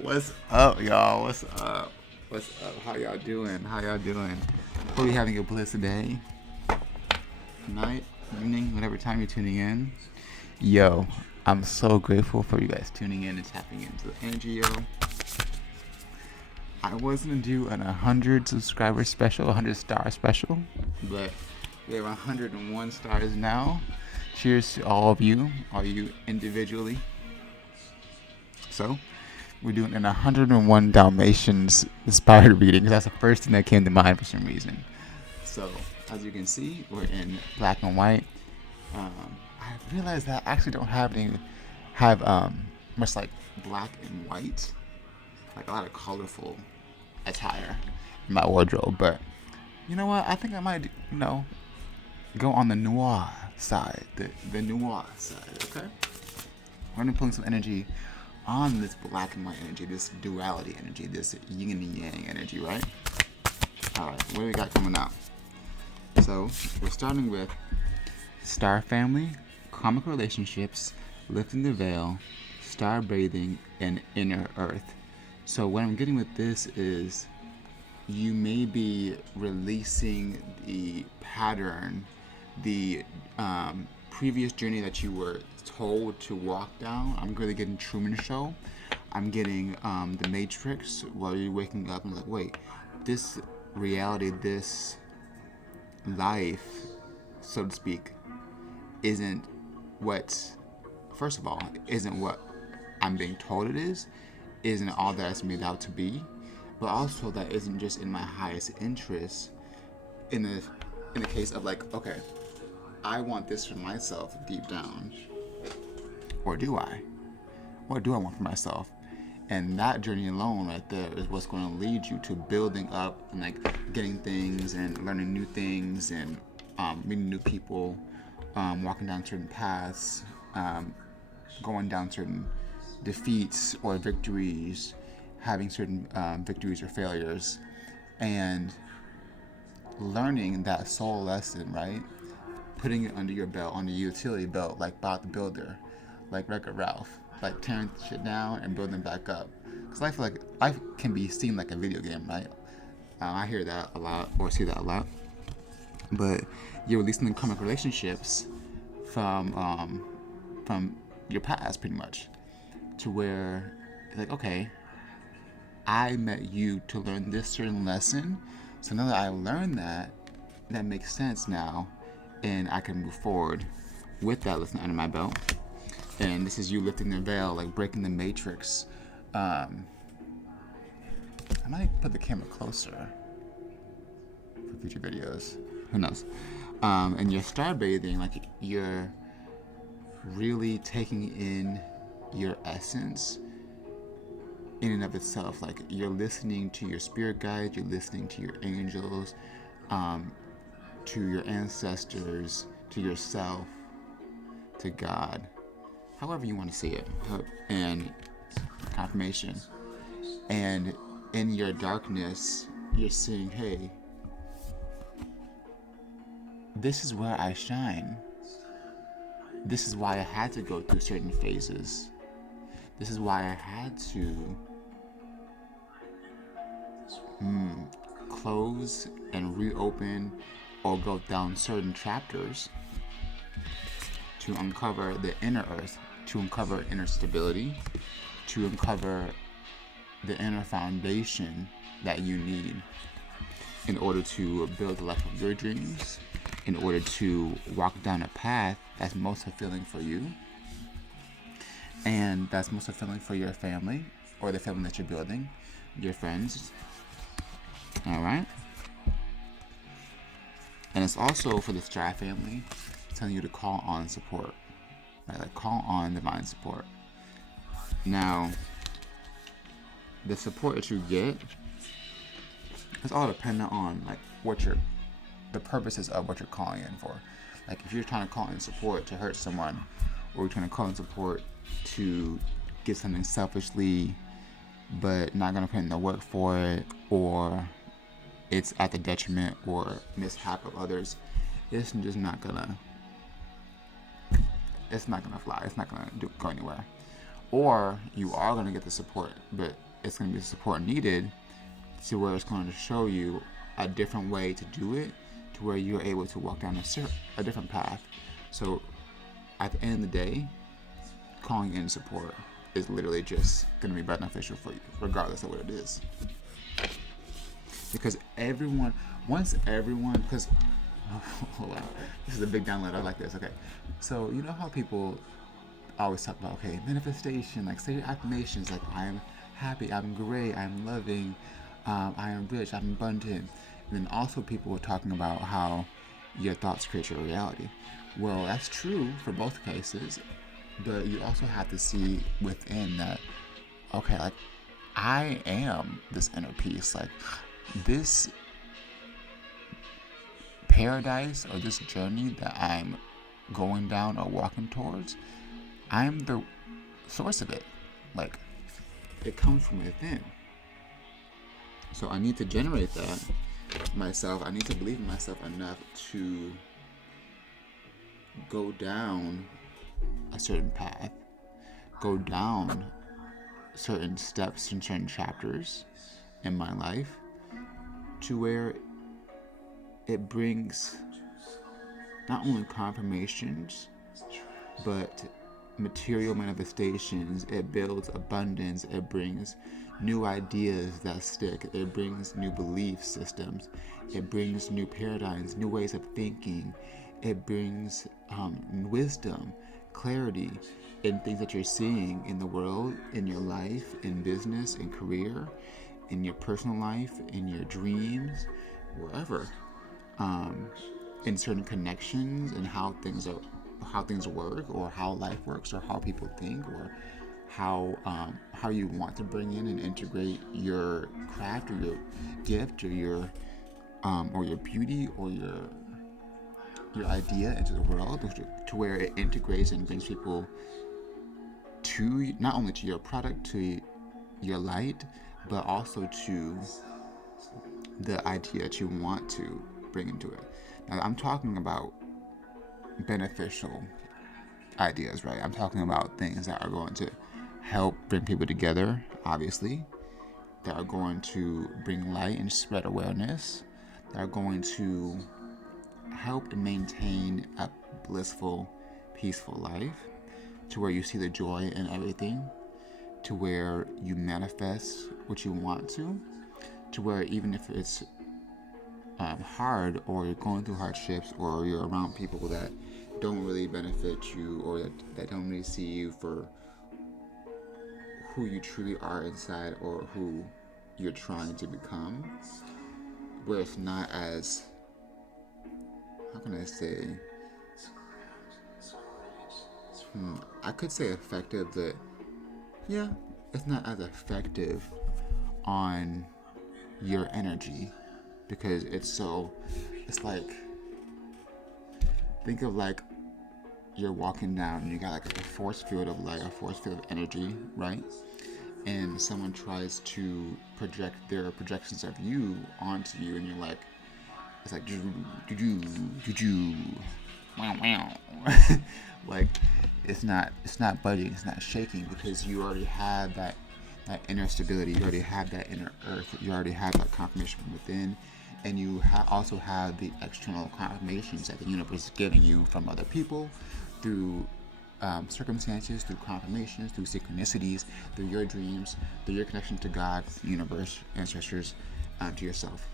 What's up, y'all? What's up? What's up? How y'all doing? How y'all doing? Hope you're having a blessed day, night, evening, whatever time you're tuning in. Yo, I'm so grateful for you guys tuning in and tapping into the energy, yo. I was gonna do an 100 subscriber special, 100 star special, but we have 101 stars now. Cheers to all you individually. So, we're doing an 101 Dalmatians inspired reading, because that's the first thing that came to mind for some reason. So, as you can see, we're in black and white. I realized that I actually don't have much like black and white, like a lot of colorful attire in my wardrobe. But you know what? I think I might, go on the noir side, the noir side. Okay, we're gonna put some energy on this black and white energy, this duality energy, this yin and yang energy, right? All right, what do we got coming out? So we're starting with star family, karmic relationships, lifting the veil, star bathing, and inner earth. So what I'm getting with this is you may be releasing the pattern, the previous journey that you were told to walk down. I'm really getting Truman Show. I'm getting the Matrix, while you're waking up and like, wait, this reality, this life, so to speak, isn't what, first of all, isn't what I'm being told it is, isn't all that it's made out to be, but also that isn't just in my highest interest. In the case of like, okay, I want this for myself deep down, or do I? What do I want for myself? And that journey alone right there is what's going to lead you to building up and like getting things and learning new things and meeting new people, walking down certain paths, going down certain defeats or victories, having certain victories or failures, and learning that soul lesson, right? Putting it under your belt, on the utility belt, like Bob the Builder, like Wreck-It Ralph, like tearing shit down and building back up. Because life can be seen like a video game, right? I hear that a lot, or see that a lot. But you're releasing the karmic relationships from your past, pretty much, to where it's like, okay, I met you to learn this certain lesson. So now that I learned that, that makes sense now, and I can move forward with that lesson under my belt. And this is you lifting the veil, like breaking the matrix. I might put the camera closer for future videos. Who knows? And you're star bathing, like you're really taking in your essence in and of itself. Like you're listening to your spirit guides, you're listening to your angels, to your ancestors, to yourself, to God, however you want to see it, and confirmation. And in your darkness, you're saying, hey, this is where I shine. This is why I had to go through certain phases. This is why I had to close and reopen or go down certain chapters to uncover the inner earth, to uncover inner stability, to uncover the inner foundation that you need in order to build the life of your dreams, in order to walk down a path that's most fulfilling for you, and that's most fulfilling for your family or the family that you're building, your friends. All right? And it's also for the Star family, telling you to call on support, right? Like call on divine support. Now, the support that you get is all dependent on like the purposes of what you're calling in for. Like if you're trying to call in support to hurt someone, or you're trying to call in support to get something selfishly, but not gonna put in the work for it, or it's at the detriment or mishap of others, it's just not gonna fly. It's not gonna go anywhere. or you are going to get the support, but it's going to be the support needed to where it's going to show you a different way to do it, to where you're able to walk down a different path. So at the end of the day, calling in support is literally just going to be beneficial for you, regardless of what it is. Because because hold on, this is a big download. I like this. Okay, so you know how people always talk about, okay, manifestation, like say your affirmations, like I am happy, I'm great, I'm loving, I am rich, I'm abundant. And then also people were talking about how your thoughts create your reality. Well, that's true for both cases, but you also have to see within that, okay, like I am this inner peace, like this paradise or this journey that I'm going down or walking towards, I'm the source of it. Like, it comes from within. So I need to generate that myself. I need to believe in myself enough to go down a certain path, go down certain steps and certain chapters in my life to where it brings not only confirmations, but material manifestations. It builds abundance. It brings new ideas that stick. It brings new belief systems. It brings new paradigms, new ways of thinking. It brings wisdom, clarity in things that you're seeing in the world, in your life, in business, in career, in your personal life, in your dreams, wherever. In certain connections and how things work, or how life works, or how people think, or how you want to bring in and integrate your craft or your gift or your beauty or your idea into the world, to where it integrates and brings people to not only to your product, to your light, but also to the idea that you want to bring into it. Now, I'm talking about beneficial ideas, right? I'm talking about things that are going to help bring people together, obviously, that are going to bring light and spread awareness, that are going to help to maintain a blissful, peaceful life, to where you see the joy in everything, to where you manifest what you want to where even if it's hard, or you're going through hardships, or you're around people that don't really benefit you, or that don't really see you for who you truly are inside, or who you're trying to become, where it's not as, how can I say, I could say effective, but yeah, it's not as effective on your energy, because it's like, think of like you're walking down and you got like a force field of light, a force field of energy, right? And someone tries to project their projections of you onto you, and you're like, it's like wow wow. Like it's not budging, it's not shaking, because you already have that inner stability, you already have that inner earth, you already have that confirmation from within, and you also have the external confirmations that the universe is giving you from other people, through circumstances, through confirmations, through synchronicities, through your dreams, through your connection to God, the universe, ancestors, to yourself,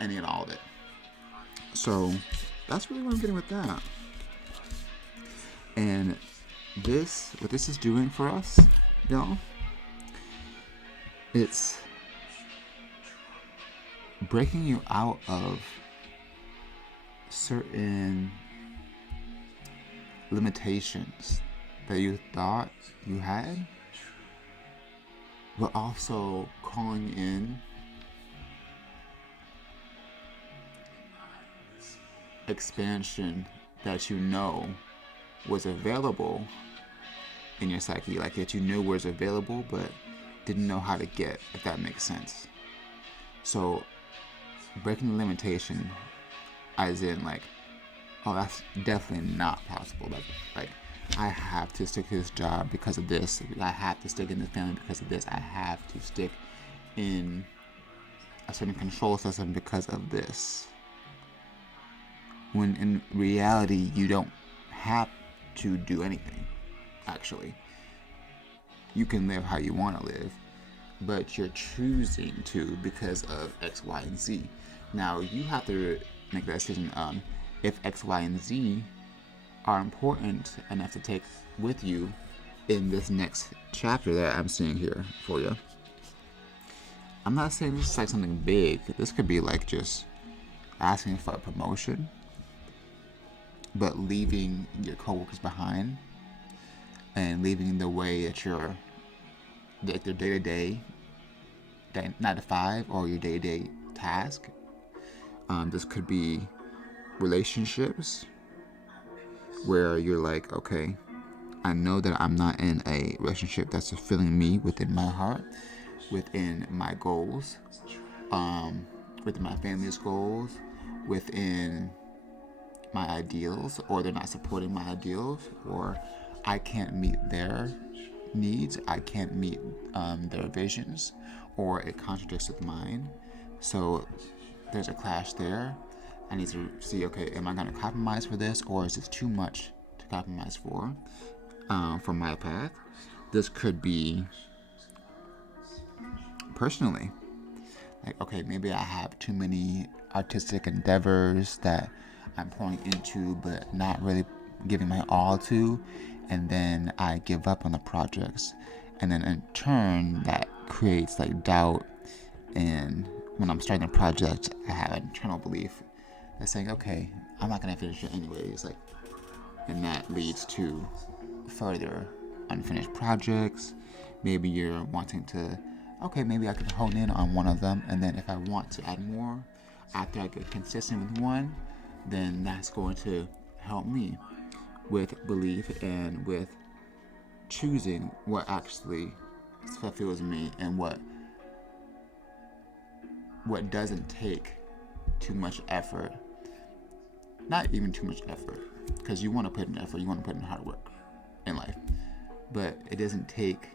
any and all of it. So that's really what I'm getting with that. And what this is doing for us, y'all, it's breaking you out of certain limitations that you thought you had, but also calling in expansion that you know was available in your psyche, like that you knew was available but didn't know how to get, if that makes sense. So breaking the limitation, as in like, oh, that's definitely not possible. Like I have to stick to this job because of this. I have to stick in this family because of this. I have to stick in a certain control system because of this. When in reality, you don't have to do anything, actually. You can live how you want to live, but you're choosing to because of X, Y, and Z. Now, you have to make that decision on if X, Y, and Z are important enough to take with you in this next chapter that I'm seeing here for you. I'm not saying this is like something big. This could be like just asking for a promotion, but leaving your coworkers behind and leaving the way that your day-to-day 9 to 5 or your day-to-day task. This could be relationships where you're like, okay, I know that I'm not in a relationship that's fulfilling me within my heart, within my goals, within my family's goals, within my ideals, or they're not supporting my ideals, or I can't meet their needs, I can't meet their visions, or it contradicts with mine. So there's a clash there. I need to see, okay, am I going to compromise for this, or is this too much to compromise for my path? This could be personally, like, okay, maybe I have too many artistic endeavors that I'm pouring into, but not really giving my all to, and then I give up on the projects, and then in turn that creates like doubt. And when I'm starting a project, I have an internal belief that's saying, okay, I'm not gonna finish it anyways, like, and that leads to further unfinished projects. Maybe you're wanting to, okay, maybe I can hone in on one of them, and then if I want to add more after I get consistent with one, then that's going to help me with belief and with choosing what actually fulfills me and what doesn't take too much effort. Not even too much effort, because you want to put in effort, you want to put in hard work in life, but it doesn't take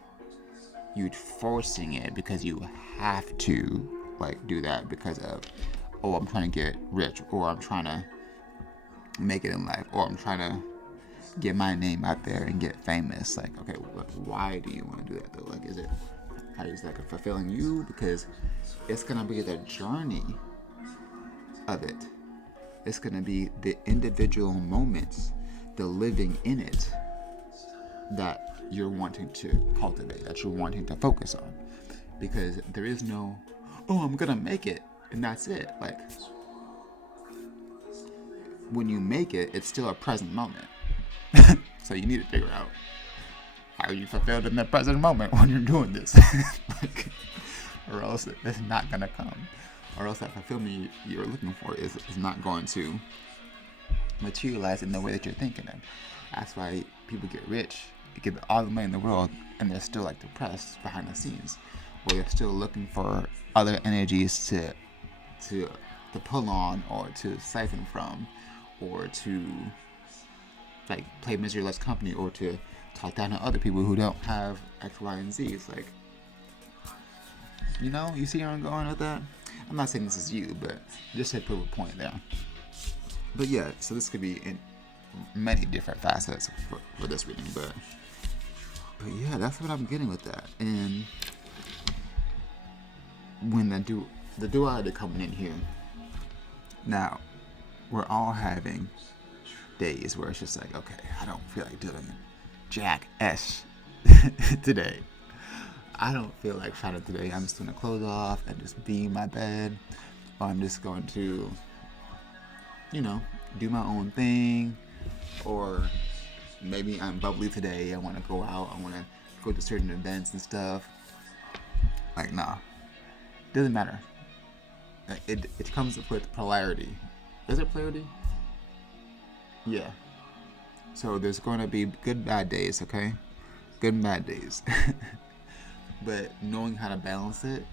you forcing it because you have to like do that because of, oh, I'm trying to get rich, or I'm trying to make it in life, or I'm trying to get my name out there and get famous. Like, okay, why do you want to do that though? Like, is that fulfilling you? Because it's gonna be the journey of it. It's gonna be the individual moments, the living in it, that you're wanting to cultivate, that you're wanting to focus on. Because there is no, oh, I'm gonna make it and that's it. Like, when you make it, it's still a present moment. So you need to figure out how you fulfilled in the present moment when you're doing this. Like, or else it's not gonna come. Or else that fulfillment you're looking for is not going to materialize in the way that you're thinking of. That's why people get rich, they get all the money in the world, and they're still like depressed behind the scenes, or they're still looking for other energies to pull on, or to siphon from, or to like play misery less company, or to talk down to other people who don't have X, Y, and Z. It's like, you see where I'm going with that? I'm not saying this is you, but just to prove a point there. But yeah, so this could be in many different facets for this reading, but yeah, that's what I'm getting with that. And when the duality coming in here, now we're all having days where it's just like, okay, I don't feel like doing jack S today. I don't feel like shouting today. I'm just going to close off and just be in my bed. Or I'm just going to, do my own thing. Or maybe I'm bubbly today. I want to go out. I want to go to certain events and stuff. Like, nah. Doesn't matter. It comes with polarity. Is it polarity? Yeah. So there's going to be good, bad days, okay? Good and bad days. But knowing how to balance it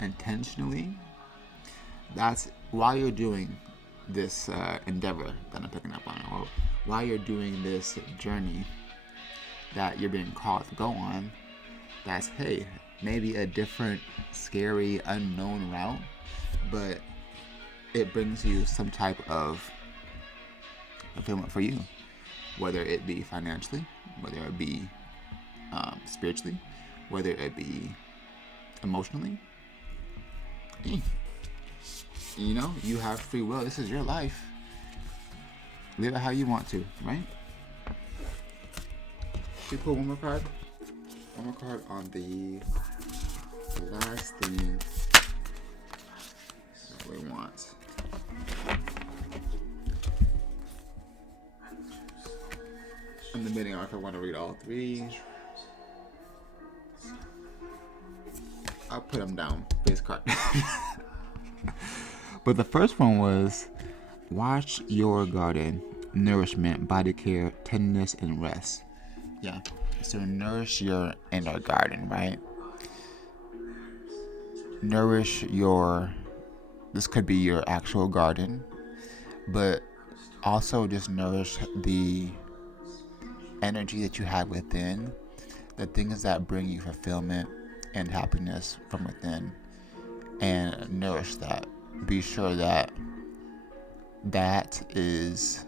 intentionally, that's while you're doing this endeavor that I'm picking up on, or while you're doing this journey that you're being called to go on, that's, hey, maybe a different, scary, unknown route, but it brings you some type of fulfillment for you, whether it be financially, whether it be spiritually, whether it be emotionally. You know, you have free will. This is your life. Live it how you want to, right? Should we pull one more card? One more card on the last thing that we want. I'm debating on if I want to read all three. I'll put them down. Base card. But the first one was, watch your garden. Nourishment, body care, tenderness, and rest. Yeah. So nourish your inner garden, right? Nourish your, this could be your actual garden, but also just nourish the energy that you have within, the things that bring you fulfillment and happiness from within, and nourish that. Be sure that that is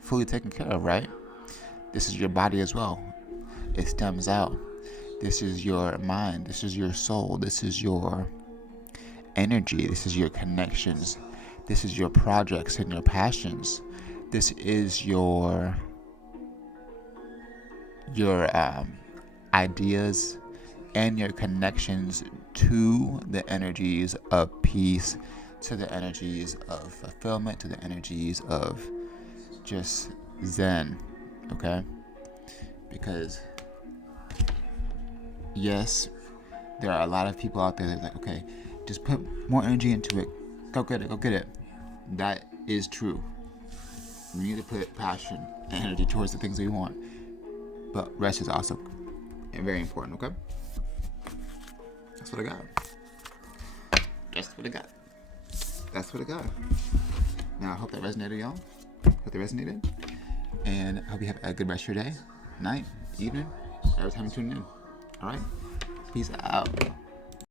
fully taken care of, right? This is your body as well. It stems out. This is your mind. This is your soul. This is your energy. This is your connections. This is your projects and your passions. This is your ideas and your connections to the energies of peace, to the energies of fulfillment, to the energies of just Zen, okay? Because yes, there are a lot of people out there that are like, okay, just put more energy into it. Go get it. That is true. We need to put passion and energy towards the things we want. But rest is also very important, okay? That's what I got. Now, I hope that resonated, y'all. And I hope you have a good rest of your day, night, evening, every time you tune in. All right? Peace out.